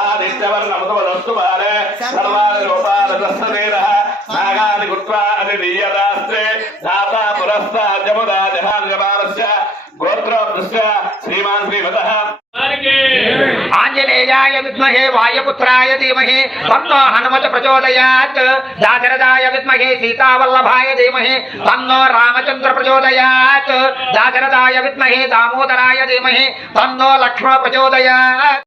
आदित्यवर्णमुदस्तु बाले सर्वाणि रूपादस्तनेरः नागानि कृत्वा अतिदीयदास्ते दाता पुरस्तात् जमुदा जहान्यमानस्य गोत्रोद्दस्य श्रीमान् श्रीमतः आंजनेयाय विद्महे वायुपुत्राय धीमहि तन्नो हनुमत प्रचोदयात् दाशरथाय विद्महे सीतावल्लभाय धीमहि तन्नो रामचंद्र प्रचोदयात् दाशरथाय विद्महे दामोदराय धीमहि तन्नो लक्ष्मण प्रचोदयात्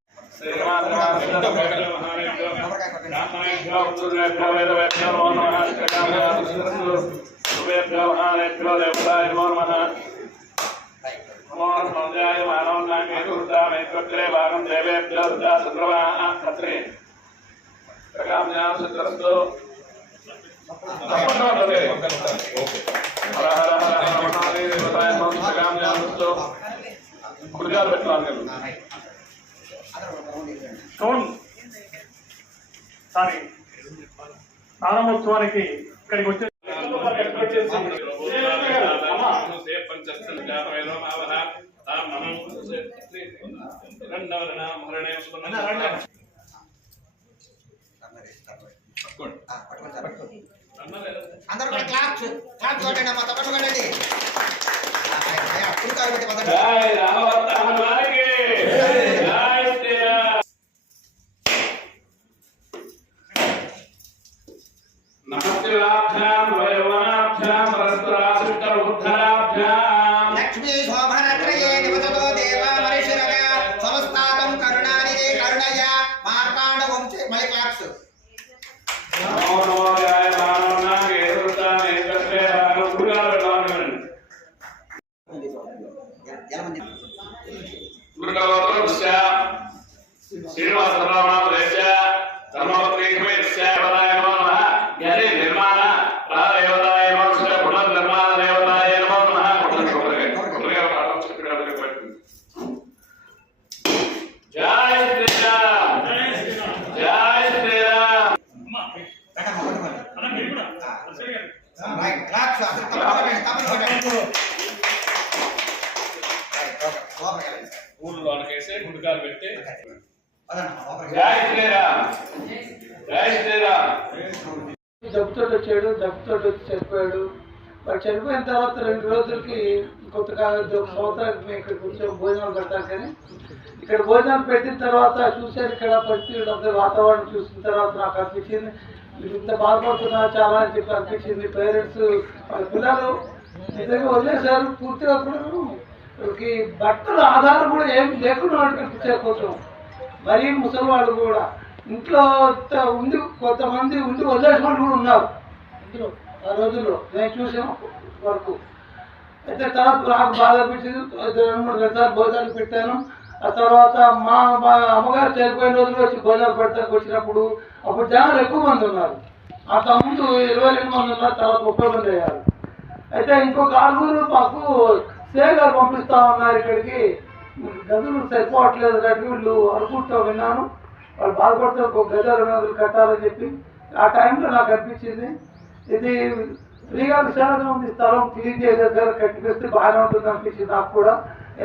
ప్రారంభోత్సవానికి ఇక్కడికి వచ్చే అందరూ కూడా క్లాప్స్ కొట్టండి అమ్మా తప్పట్లు కొట్టండి లక్ష్మీ శోభనత్రయే నివసతో దేవా మనిషిరగా సంస్థాతం కరుణానిధి కరుణయ మార్తాండ వంశే మళ్ళీ క్లాప్స్ ఊళ్ళో కేసే గుండకాలు పెట్టి జబ్బుతో వచ్చాడు, జబ్బుతో వచ్చి చనిపోయాడు. వాడు చనిపోయిన తర్వాత 2 రోజులకి సంవత్సరానికి మేము ఇక్కడ కూర్చొని భోజనాలు పెడతాం. కానీ ఇక్కడ భోజనాలు పెట్టిన తర్వాత చూశాను, ఇక్కడ పరిస్థితి వాతావరణం చూసిన తర్వాత నాకు అనిపించింది మీరు ఇంత బాధపడుతున్నారు చాలా అని చెప్పి అనిపించింది. పేరెంట్స్ వాళ్ళ పిల్లలు నిజంగా వదిలేశారు పూర్తిగా. వాళ్ళకి బట్టల ఆధారం కూడా ఏం లేకుండా వాళ్ళు కనిపించారు. కొంచెం మరీ ముసలి వాళ్ళు కూడా ఇంట్లో ఉండి కొంతమంది ఉండి వదిలేసిన వాళ్ళు కూడా ఉన్నారు ఇందులో ఆ రోజుల్లో నేను చూసాం వరకు. అయితే తర్వాత నాకు బాధ అనిపించింది. 2-3 గంటలు భోజనాలు పెట్టాను. ఆ తర్వాత మా అమ్మగారు చనిపోయిన రోజులు వచ్చి భోజనాలు పెడతానికి వచ్చినప్పుడు అప్పుడు జనాలు ఎక్కువ మంది ఉన్నారు. అంతకుముందు 22 మంది ఉన్నారు, తర్వాత 30 మంది అయ్యారు. అయితే ఇంకొక 6 మాకు సేగారు పంపిస్తా ఉన్నారు ఇక్కడికి, గదులు సరిపోవట్లేదు అన్నట్టు వీళ్ళు అనుకుంటూ విన్నాను. వాళ్ళు బాధపడితే ఒక గది 200 కట్టాలని చెప్పి ఆ టైంలో నాకు అనిపించింది ఇది ఫ్రీగా విశాలంగా ఉంది స్థలం, క్లీన్ చేసేసారు, కట్టిపిస్తే బాగానే ఉంటుంది అనిపించింది నాకు కూడా.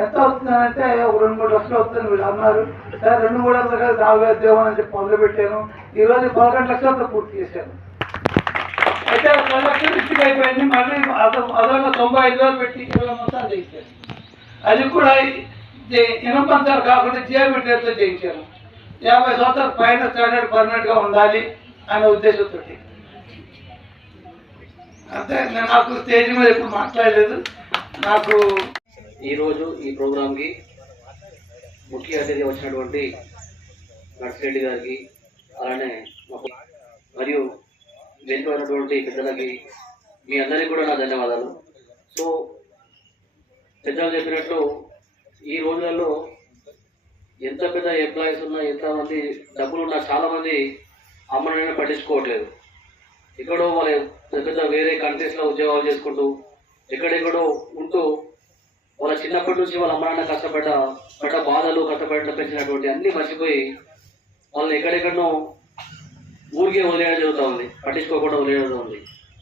ఎంత అవుతుందంటే ఒక 2-3 లక్షలు అవుతుంది వీళ్ళు అన్నారు. సరే 2-3 లక్షలు కలిసి 4,000 దేవని అని చెప్పి మొదలుపెట్టాను. ఈరోజు 11 లక్షలతో పూర్తి చేశాను. అయితే 10 లక్షలు ఇచ్చిగా అయిపోయింది. మళ్ళీ అదనంగా 95,000 పెట్టి 20 మొత్తాలు చేయించాను. అది కూడా ఇనపంచాలు కాకుండా జియోమెట్రీతో చేయించాను. 50 సంవత్సరాల పైన స్టాండర్డ్ పర్మనెంట్గా ఉండాలి అనే ఉద్దేశంతో. అంటే నాకు స్టేజ్ మీద ఎప్పుడు మాట్లాడలేదు. నాకు ఈరోజు ఈ ప్రోగ్రాంకి ముఖ్య అతిథి వచ్చినటువంటి నర్సిరెడ్డి గారికి, అలానే మరియు వెనుకైనటువంటి పెద్దలకి మీ అందరికీ కూడా నా ధన్యవాదాలు. సో పెద్దలు చెప్పినట్లు ఈ రోజులలో ఎంత పెద్ద ఎంప్లాయీస్ ఉన్నా, ఎంతమంది డబ్బులు ఉన్నా చాలామంది అమ్మనైనా పట్టించుకోవట్లేదు. ఎక్కడో వాళ్ళ పెద్ద వేరే కంట్రీస్లో ఉద్యోగాలు చేసుకుంటూ ఎక్కడెక్కడో ఉంటూ వాళ్ళ చిన్నప్పటి నుంచి వాళ్ళ అమ్మనాన్న పడ్డ బాధలు, కష్టపడ్డ పెంచినటువంటి అన్నీ మర్చిపోయి వాళ్ళని ఎక్కడెక్కడనో ఊరికే వదిలేయడం జరుగుతూ ఉంది, పట్టించుకోకుండా వదిలేయడం ఉంది.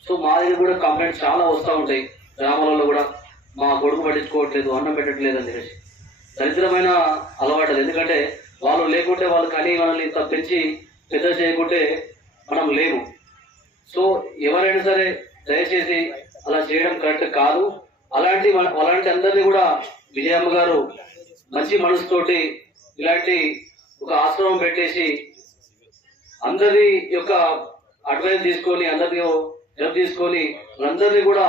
సో మా దగ్గర కూడా కంప్లైంట్స్ చాలా వస్తూ ఉంటాయి. గ్రామాలలో కూడా మా కొడుకు పట్టించుకోవట్లేదు, అన్నం పెట్టట్లేదు అని చెప్పేసి దరిద్రమైన అలవాటు. ఎందుకంటే వాళ్ళు లేకుంటే వాళ్ళు కానీ మనల్ని పెంచి పెద్ద చేయకుంటే మనం లేము. సో ఎవరైనా సరే దయచేసి అలా చేయడం కరెక్ట్ కాదు. అలాంటి అందరినీ కూడా విజయమ్మ గారు మంచి మనసుతోటి ఇలాంటి ఒక ఆశ్రమం పెట్టేసి అందరి యొక్క అడ్వైస్ తీసుకొని అందరి హెల్ప్ తీసుకొని వాళ్ళందరినీ కూడా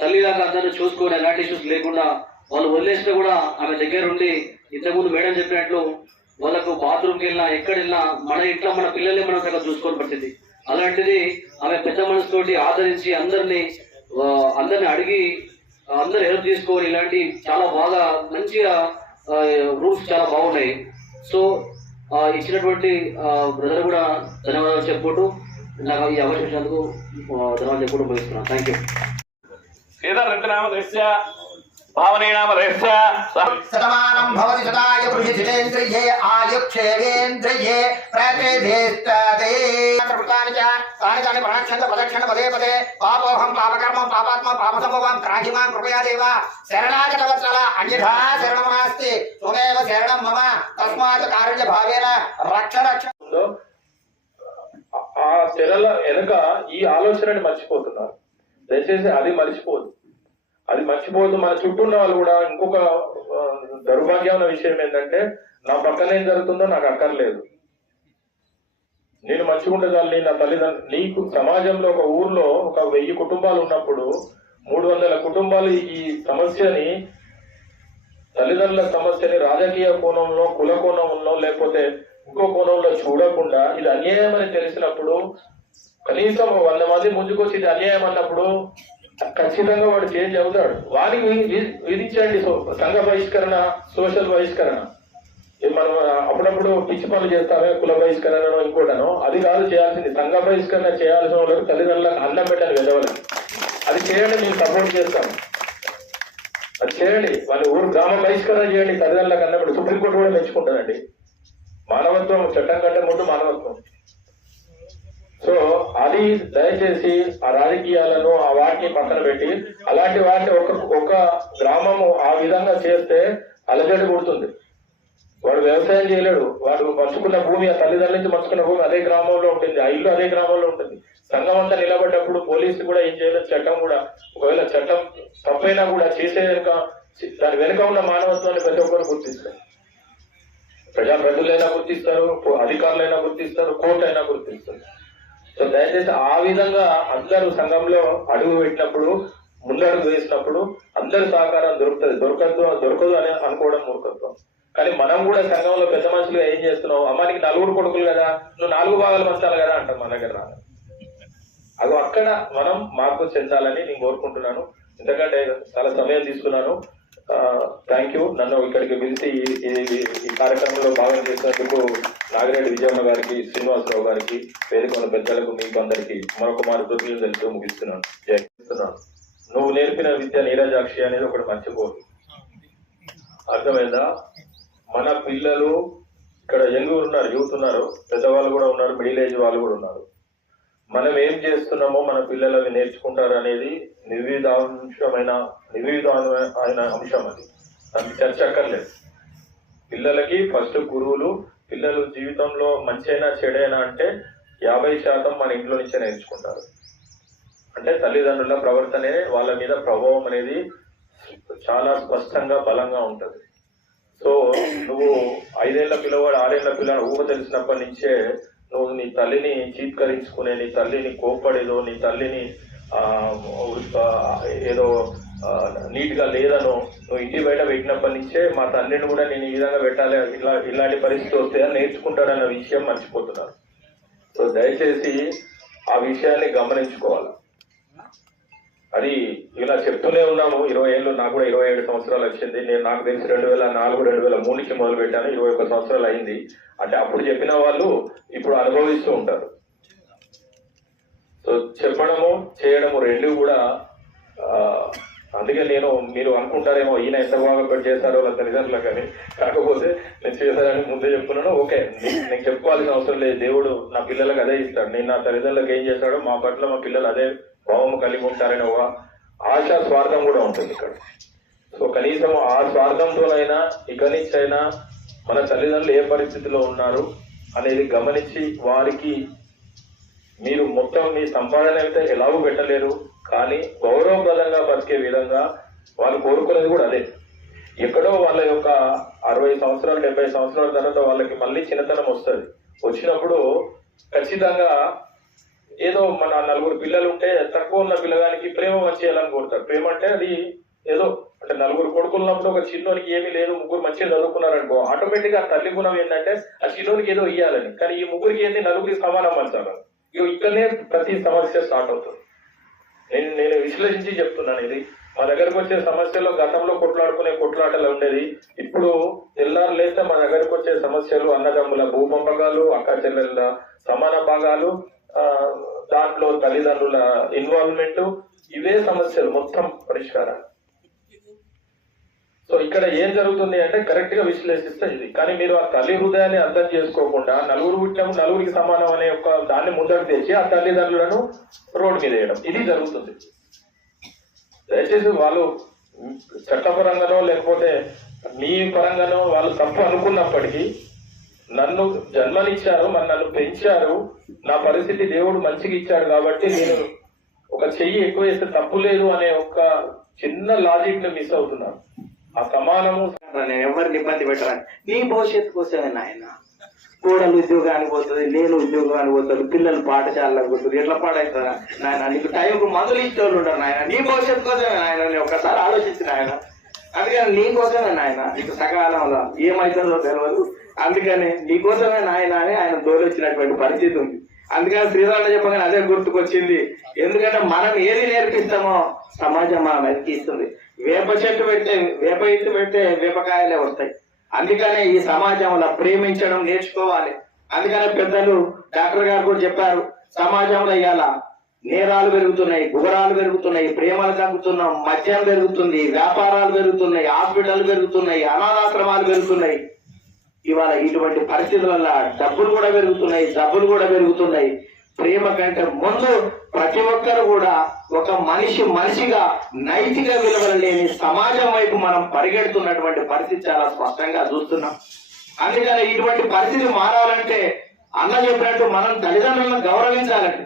తల్లిలాగా అందరినీ చూసుకొని ఎలాంటి ఇష్యూస్ లేకుండా వాళ్ళు వదిలేసినా కూడా ఆమె దగ్గర ఉండి ఇంతకుముందు మేడం చెప్పినట్లు వాళ్ళకు బాత్రూమ్కి వెళ్ళినా ఎక్కడ వెళ్ళినా మన ఇంట్లో మన పిల్లల్ని మనం చక్కగా చూసుకొని పడుతుంది. అలాంటిది ఆమె పెద్ద మనసుతోటి ఆదరించి అందరినీ అడిగి అందరు హెల్ప్ తీసుకొని ఇలాంటి చాలా బాగా మంచిగా రూల్స్ చాలా బాగున్నాయి. సో ఇచ్చినటువంటి బ్రదర్ కూడా ధన్యవాదాలు చెప్పుకుంటూ నాకు ఈ అవకాశం ఇచ్చినందుకు ధన్యవాదాలు చెప్పుకుంటూ ముగిస్తున్నాను. Thank you. శ్రీధరనామధేస్య భావనేనామధేస్య శతమానం భవతి శతాయ పురుష జితేంద్రియే ఆయుక్షేవేంద్రియే ప్రతిష్ఠతే కృతాని చ కాని ప్రణక్షంత పదక్షణ పదే పదే పాపోహం పాపకర్మం పాపాత్మ పాపసంభవం త్రాహిమా కృపయా దేవ శరణాగత వత్సల అన్యథా శరణం నాస్తి త్వమేవ శరణం మమ తస్మాత్ కారుణ్య భావేన రక్ష రక్ష. ఆ తెరల వెనుక ఈ ఆలోచనని మర్చిపోతున్నారు. దయచేసి అది మర్చిపోదు. మన చుట్టూ ఉన్న వాళ్ళు కూడా ఇంకొక దౌర్భాగ్యమైన విషయం ఏంటంటే నా పక్కన ఏం జరుగుతుందో నాకు అక్కర్లేదు, నేను మంచిగుంటే చాలు. నా తల్లిదండ్రులు నీకు సమాజంలో ఒక ఊర్లో ఒక 1000 కుటుంబాలు ఉన్నప్పుడు 300 కుటుంబాలు ఈ సమస్యని తల్లిదండ్రుల సమస్యని రాజకీయ కోణంలో కుల కోణంలో లేకపోతే ఇంకో కోణంలో చూడకుండా ఇది అన్యాయం అని తెలిసినప్పుడు కనీసం 100 మంది ముందుకొచ్చి ఇది అన్యాయం అన్నప్పుడు ఖచ్చితంగా వాడు చేంజ్ అవుతాడు. వానికి విధించండి సంఘ బహిష్కరణ, సోషల్ బహిష్కరణ. మనం అప్పుడప్పుడు పిచ్చి పనులు చేస్తామే, కుల బహిష్కరణనో ఇంకోటనో, అది కాదు చేయాల్సింది. సంఘ బహిష్కరణ చేయాల్సిన వాళ్ళకి తల్లిదండ్రులకు అన్నం పెట్టాలి వెదవలని. అది చేయండి, మేము సపోర్ట్ చేస్తాం. అది చేయండి. వాళ్ళ ఊరు గ్రామ బహిష్కరణ చేయండి, తల్లిదండ్రులకు అన్నం పెట్టి. సుప్రీంకోర్టు కూడా మెచ్చుకుంటానండి. మానవత్వం చట్టం కంటే ముందు మానవత్వం. సో అది దయచేసి ఆ రాజకీయాలను ఆ వాటిని పక్కన పెట్టి అలాంటి వాటిని ఒక గ్రామము ఆ విధంగా చేస్తే అలజడి పుడుతుంది. వాడు వ్యవసాయం చేయలేడు, వాడు పంచుకున్న భూమి ఆ తల్లిదండ్రుల నుంచి పంచుకున్న భూమి అదే గ్రామంలో ఉంటుంది, ఆ ఇల్లు అదే గ్రామంలో ఉంటుంది. సంఘం అంతా నిలబడ్డప్పుడు పోలీసు కూడా ఏం చేయలేదు. చట్టం కూడా ఒకవేళ చట్టం తప్పైనా కూడా చేసే దాని వెనుక ఉన్న మానవత్వాన్ని ప్రతి ఒక్కరు గుర్తిస్తారు. ప్రజాప్రతినిధులైనా గుర్తిస్తారు, అధికారులైనా గుర్తిస్తారు, కోర్టు అయినా గుర్తిస్తారు. సో దయచేసి ఆ విధంగా అందరూ సంఘంలో అడుగు పెట్టినప్పుడు, ముందడుగు వేసినప్పుడు అందరి సహకారం దొరకదు అని అనుకోవడం మూర్ఖత్వం. కానీ మనం కూడా సంఘంలో పెద్ద మనుషులుగా ఏం చేస్తున్నాం, అమ్మానికి 4 కొడుకులు కదా, నువ్వు 4 భాగాలు పంచాలి కదా అంటాం మన దగ్గర. అది అక్కడ మనం మార్పు చెందాలని నేను కోరుకుంటున్నాను. ఎందుకంటే చాలా సమయం తీసుకున్నాను. Thank you. నన్ను ఇక్కడికి పిలిచి ఈ కార్యక్రమంలో భాగం చేసినందుకు నాగిరెడ్డి విజయమ్మ గారికి, శ్రీనివాసరావు గారికి, వేదిక ఉన్న పెద్దలకు, మీకు అందరికీ మరొక కృతజ్ఞతలు తెలుస్తూ ముగిస్తున్నాను. జయిస్తున్నాను. నువ్వు నేర్పిన విద్య నీరజాక్షి అనేది ఒకటి మర్చిపోదు. అర్థమైందా? మన పిల్లలు ఇక్కడ యంగ్ ఉన్నారు, యూత్ ఉన్నారు, పెద్దవాళ్ళు కూడా ఉన్నారు, మిడిల్ ఏజ్ వాళ్ళు కూడా ఉన్నారు. మనం ఏం చేస్తున్నామో మన పిల్లలు అవి నేర్చుకుంటారు అనేది నిర్విధామైన అంశం. అది చర్చ అక్కర్లేదు. పిల్లలకి ఫస్ట్ గురువులు. పిల్లలు జీవితంలో మంచైనా చెడైనా అంటే 50% మన ఇంట్లో నుంచే నేర్చుకుంటారు. అంటే తల్లిదండ్రుల ప్రవర్తనే వాళ్ళ మీద ప్రభావం అనేది చాలా స్పష్టంగా బలంగా ఉంటుంది. సో నువ్వు 5 ఏళ్ల పిల్లవాడు 6 ఏళ్ల పిల్లవాడు ఊహ తెలిసినప్పటి నుంచే నువ్వు నీ తల్లిని చీత్కరించుకునే, నీ తల్లిని కోప్పడేదో, నీ తల్లిని ఏదో నీట్ గా లేదనో నువ్వు ఇంటి బయట పెట్టినప్పటి నుంచే మా తండ్రిని కూడా నేను ఈ విధంగా పెట్టాలి, ఇలాంటి పరిస్థితి వస్తే నేర్చుకుంటాడన్న విషయం మర్చిపోతున్నారు. సో దయచేసి ఆ విషయాన్ని గమనించుకోవాలి. అది ఇలా చెప్తూనే ఉన్నాము. 20 ఏళ్ళు, నాకు కూడా 27 సంవత్సరాలు వచ్చింది. నేను నాకు తెలిసి 2004, 2003కి మొదలు పెట్టాను. 21 సంవత్సరాలు అయింది. అంటే అప్పుడు చెప్పిన వాళ్ళు ఇప్పుడు అనుభవిస్తూ ఉంటారు. సో చెప్పడము చేయడము రెండు కూడా. అందుకే మీరు అనుకుంటారేమో ఈయన ఎంత బాగా చేశారో వాళ్ళ తల్లిదండ్రులకు కానీ, కాకపోతే నేను చేశానని ముందే చెప్తున్నాను. ఓకే, నేను చెప్పుకోవాల్సిన అవసరం లేదు. దేవుడు నా పిల్లలకు అదే ఇస్తాడు. నేను నా తల్లిదండ్రులకు ఏం చేశాడో మా పట్ల మా పిల్లలు అదే భావము కలిగి ఉంటారని ఒక ఆశ, స్వార్థం కూడా ఉంటుంది ఇక్కడ. సో కనీసం ఆ స్వార్థంతోనైనా ఇక నుంచైనా మన తల్లిదండ్రులు ఏ పరిస్థితిలో ఉన్నారు అనేది గమనించి వారికి మీరు మొత్తం మీ సంపాదన అయితే ఎలాగూ పెట్టలేరు, కానీ గౌరవప్రదంగా బతికే విధంగా వాళ్ళు కోరుకునేది కూడా అదే. ఎక్కడో వాళ్ళ యొక్క 60 సంవత్సరాలు 70 సంవత్సరాల తర్వాత వాళ్ళకి మళ్ళీ చిన్నతనం వస్తుంది. వచ్చినప్పుడు ఖచ్చితంగా ఏదో మన 4 పిల్లలు ఉంటే తక్కువ ఉన్న పిల్లగానికి ప్రేమ వచ్చేయాలని కోరుతారు. ప్రేమ అంటే అది ఏదో అంటే 4 కొడుకులు ఉన్నప్పుడు ఒక చిన్నోనికి ఏమీ లేదు, 3 మంచిగా చదువుకున్నారనుకో, ఆటోమేటిక్ గా తల్లి గుణం ఏంటంటే ఆ చిన్నోనికి ఏదో ఇయ్యాలని. కానీ ఈ 3కి ఏంటి 4కి సమానం పంచాలి. ఇక్కడనే ప్రతి సమస్య స్టార్ట్ అవుతుంది. నేను విశ్లేషించి చెప్తున్నాను. ఇది మా దగ్గరకు వచ్చే సమస్యలు గతంలో కొట్లాటలు ఉండేది. ఇప్పుడు తెల్లారు లేస్తే మా దగ్గరకు వచ్చే సమస్యలు అన్నదమ్ముల భూపంపకాలు, అక్క చెల్లెళ్ళ సమాన భాగాలు, దాంట్లో తల్లిదండ్రుల ఇన్వాల్వ్మెంట్, ఇవే సమస్యలు మొత్తం పరిష్కారాలు. సో ఇక్కడ ఏం జరుగుతుంది అంటే కరెక్ట్ గా విశ్లేషిస్తే ఇది. కానీ మీరు ఆ తల్లి హృదయాన్ని అర్థం చేసుకోకుండా 4 పుట్టినప్పుడు 4కి సమానం అనే ఒక దాన్ని ముందరకు తెచ్చి ఆ తల్లిదండ్రులను రోడ్డు మీద వేయడం, ఇది జరుగుతుంది. దయచేసి వాళ్ళు చట్టపరంగానో లేకపోతే నీ పరంగానో వాళ్ళు తప్పు అనుకున్నప్పటికీ నన్ను జన్మనిచ్చారు, మరి నన్ను పెంచారు, నా పరిస్థితి దేవుడు మంచిగా ఇచ్చాడు కాబట్టి నేను ఒక చెయ్యి ఎక్కువ వేస్తే తప్పు లేదు అనే ఒక చిన్న లాజిక్ ని మిస్ అవుతున్నాను. ఆ సమానము నేను ఎవరిని ఇబ్బంది పెట్టాను. నీ భవిష్యత్తు కోసమే నాయన. కోడలు ఉద్యోగానికి పోతుంది, నేను ఉద్యోగానికి పోతాను, పిల్లలు పాఠశాలకు పోతుంది, ఎట్లా పాడవుతుందా నాయన? నీకు టైంకు మందులు ఇచ్చేవాళ్ళు ఉంటారు నాయన. నీ భవిష్యత్తు కోసమే నాయన. నేను ఒకసారి ఆలోచించిన ఆయన. అందుకని నీ కోసమే నాయన. నీకు సకాలంలో ఏమవుతుందో తెలియదు, అందుకని నీ కోసమే నాయన అని ఆయన దోలొచ్చినటువంటి పరిస్థితి ఉంది. అందుకని శ్రీరామ చెప్పగానే అదే గుర్తుకొచ్చింది. ఎందుకంటే మనం ఏది నేర్పిస్తామో సమాజం మనం ఎదిగిస్తుంది. వేప చెట్టు పెడితే వేప ఇత్తు పెడితే వేపకాయలే వస్తాయి. అందుకనే ఈ సమాజంలో ప్రేమించడం నేర్చుకోవాలి. అందుకనే పెద్దలు డాక్టర్ గారు కూడా చెప్పారు, సమాజంలో ఇవాళ నేరాలు పెరుగుతున్నాయి, గుబరాలు పెరుగుతున్నాయి, ప్రేమలు తగ్గుతున్నాం, మద్యం పెరుగుతుంది, వ్యాపారాలు పెరుగుతున్నాయి, హాస్పిటల్ పెరుగుతున్నాయి, అనాథాశ్రమాలు పెరుగుతున్నాయి. ఇవాళ ఇటువంటి పరిస్థితుల డబ్బులు కూడా పెరుగుతున్నాయి, జబ్బులు కూడా పెరుగుతున్నాయి. ప్రేమ కంటే ముందు ప్రతి ఒక్కరు కూడా ఒక మనిషిగా నైతిక విలువలు లేని సమాజం వైపు మనం పరిగెడుతున్నటువంటి పరిస్థితి చాలా స్పష్టంగా చూస్తున్నాం. అందుకని ఇటువంటి పరిస్థితి మారాలంటే అన్న చెప్పినట్టు మనం తల్లిదండ్రులను గౌరవించాలండి.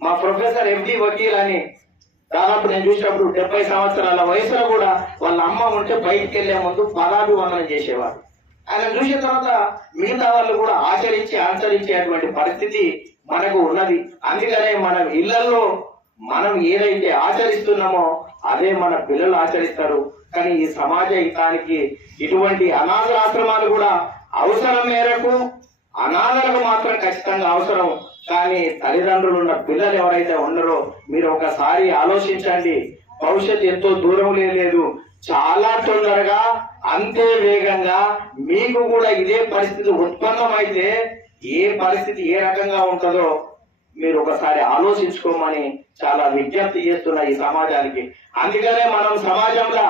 మా ప్రొఫెసర్ ఎండి వకీల్ అని దాదాపు నేను చూసినప్పుడు 70 సంవత్సరాల వయసులో కూడా వాళ్ళ అమ్మ ఉంటే బయటికి వెళ్లే ముందు పాదాభివందనం చేసేవారు. ఆయన చూసిన తర్వాత మిగతా వాళ్ళు కూడా ఆచరించేటువంటి పరిస్థితి మనకు ఉన్నది. అందుకనే మనం ఇళ్లలో మనం ఏదైతే ఆచరిస్తున్నామో అదే మన పిల్లలు ఆచరిస్తారు. కానీ ఈ సమాజ హితానికి ఇటువంటి అనాథాశ్రమాలు కూడా అవసరం మేరకు అనాథలకు మాత్రం ఖచ్చితంగా అవసరం. కానీ తల్లిదండ్రులు ఉన్న పిల్లలు ఎవరైతే ఉన్నారో మీరు ఒకసారి ఆలోచించండి. భవిష్యత్తు ఎంతో దూరం లేదు, చాలా తొందరగా అంతే వేగంగా మీకు కూడా ఇదే పరిస్థితి ఉత్పన్నమైతే ఏ పరిస్థితి ఏ రకంగా ఉంటుందో మీరు ఒకసారి ఆలోచించుకోమని చాలా విజ్ఞప్తి చేస్తున్న ఈ సమాజానికి. అందుకనే మనం సమాజంలో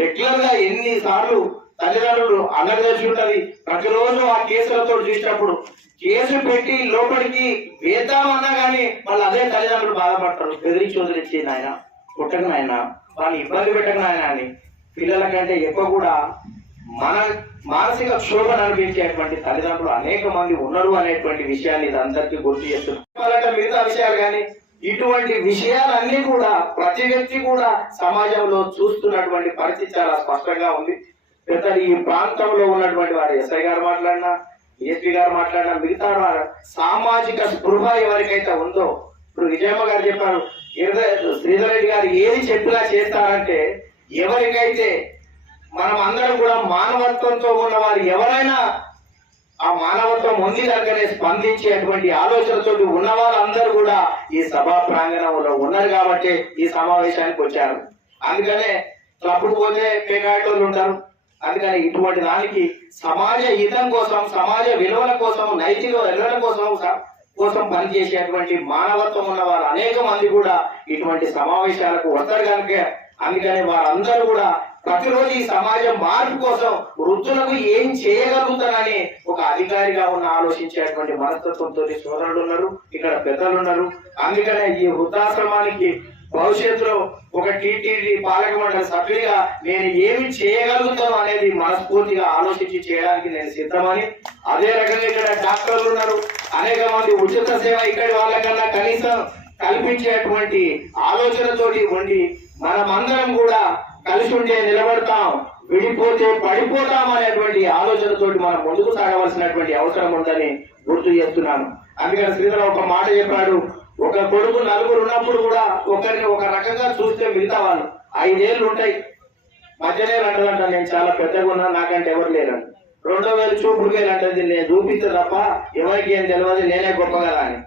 రెగ్యులర్ గా ఎన్నిసార్లు తల్లిదండ్రులు అన్నది తెలిసి ఉంటది. ప్రతిరోజు ఆ కేసులతో చూసినప్పుడు కేసు పెట్టి లోపలికి వేద్దామన్నా గానీ వాళ్ళు అదే తల్లిదండ్రులు బాధపడతారు. బెదిరించి వదిలిచ్చి నాయన పుట్టకు నాయన, వాళ్ళని ఇబ్బంది పెట్టకు నాయన అని పిల్లల కంటే ఎక్కువ కూడా మన మానసిక క్షోభను అనిపించేటువంటి తల్లిదండ్రులు అనేక మంది ఉన్నారు అనేటువంటి విషయాన్ని ఇది అందరికీ గుర్తు చేస్తున్నారు. మిగతా విషయాలు కానీ ఇటువంటి విషయాలన్నీ కూడా ప్రతి వ్యక్తి కూడా సమాజంలో చూస్తున్నటువంటి పరిస్థితి చాలా స్పష్టంగా ఉంది. పెద్దలు ఈ ప్రాంతంలో ఉన్నటువంటి వారు ఎస్ఐ గారు మాట్లాడినా, ఏపీ గారు మాట్లాడినా, మిగతా వారు సామాజిక స్పృహ ఎవరికైతే ఉందో, ఇప్పుడు విజయమ్మ గారు చెప్పారు, శ్రీధర్ రెడ్డి గారు ఏది చెప్పినా చేస్తారంటే ఎవరికైతే మనం అందరం కూడా మానవత్వంతో ఉన్న వారు ఎవరైనా ఆ మానవత్వం ఉంది దగ్గరే స్పందించేటువంటి ఆలోచనతో ఉన్న వాళ్ళందరూ కూడా ఈ సభా ప్రాంగణంలో ఉన్నారు కాబట్టి ఈ సమావేశానికి వచ్చారు. అందుకనే తప్పుడు పోతే పేకాటోళ్ళు ఉంటారు. అందుకని ఇటువంటి దానికి సమాజ హితం కోసం, సమాజ విలువల కోసం, నైతిక విలువల కోసం పనిచేసేటువంటి మానవత్వం ఉన్న వారు అనేక మంది కూడా ఇటువంటి సమావేశాలకు వస్తారు కనుక అందుకని వారందరూ కూడా ప్రతిరోజు ఈ సమాజం మార్పు కోసం వృద్ధులకు ఏం చేయగలుగుతారని ఒక అధికారిగా ఉన్న ఆలోచించేటువంటి మనస్తత్వంతో సోదరులు ఉన్నారు, ఇక్కడ పెద్దలు ఉన్నారు. అందుకనే ఈ వృద్ధాశ్రమానికి భవిష్యత్తులో ఒక టీటీడీ పాలక మండలి సభ్యుడిగా నేను ఏమి చేయగలుగుతాను అనేది మనస్ఫూర్తిగా ఆలోచించి చేయడానికి నేను సిద్ధమని, అదే రకంగా ఇక్కడ డాక్టర్లు ఉన్నారు, అనేక మంది ఉచిత సేవ ఇక్కడి వాళ్ళకన్నా కనీసం కల్పించేటువంటి ఆలోచనతోటి ఉండి మనమందరం కూడా కలిసి ఉంటే నిలబడతాం, విడిపోతే పడిపోతాం అనేటువంటి ఆలోచనతోటి మనం ముందుకు సాగవలసినటువంటి అవసరం ఉందని గుర్తు చేస్తున్నాను. అందుకని శ్రీధర్ ఒక మాట చెప్పాడు, ఒక కొడుకు నలుగురు ఉన్నప్పుడు కూడా ఒకరిని ఒక రకంగా చూస్తే మిగతా వాళ్ళు 5 ఏళ్ళు ఉంటాయి, మధ్యనే అంటదంట నేను చాలా పెద్దగా ఉన్నా నాకంటే ఎవరు లేరని, 2,000 చూపుడుకి అంటది నేను చూపిస్తే తప్ప ఎవరికి ఏం తెలియదు నేనే గొప్పగా అని.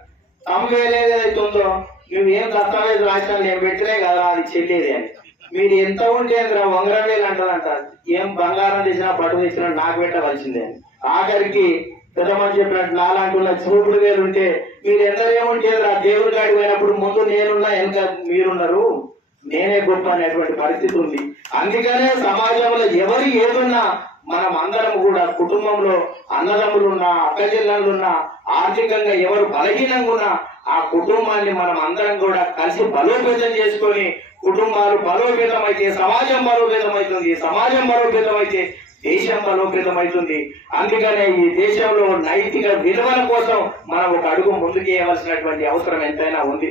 తమ్ముడు ఏదైతే ఉందో నువ్వు ఏం దస్తావేజ్ రాసినా నేను పెట్టినే కదా అది చెల్లేది అని, మీరు ఎంత ఉంటే వంగరం వేలు అంటదంట, ఏం బంగారం తెచ్చినా పట్టు తెచ్చినా నాకు పెట్టవలసిందే అని. ఆఖరికి పెద్దమని చెప్పినట్టు నాలాంటి చూపుడు వేలు ఉంటే మీరు ఎందరేముంటే దేవుడి కాడికి పోయినప్పుడు ముందు నేనున్నా వెనక మీరున్నారు, నేనే గొప్ప అనేటువంటి పరిస్థితి ఉంది. అందుకనే సమాజంలో ఎవరు ఏదున్నా మనం అందరం కూడా కుటుంబంలో అన్నదమ్ములున్నా అక్కచెల్లెళ్ళున్నా ఆర్థికంగా ఎవరు బలహీనంగా ఉన్నా ఆ కుటుంబాన్ని మనం అందరం కూడా కలిసి బలోపేతం చేసుకొని కుటుంబాలు బలోపేతం అయితే సమాజం బలోపేతం అవుతుంది, సమాజం బలోపేతం అయితే దేశం బలోపేతం అవుతుంది. అందుకనే ఈ దేశంలో నైతిక విలువల కోసం మనం ఒక అడుగు ముందుకు వేయవలసినటువంటి అవసరం ఎంతైనా ఉంది.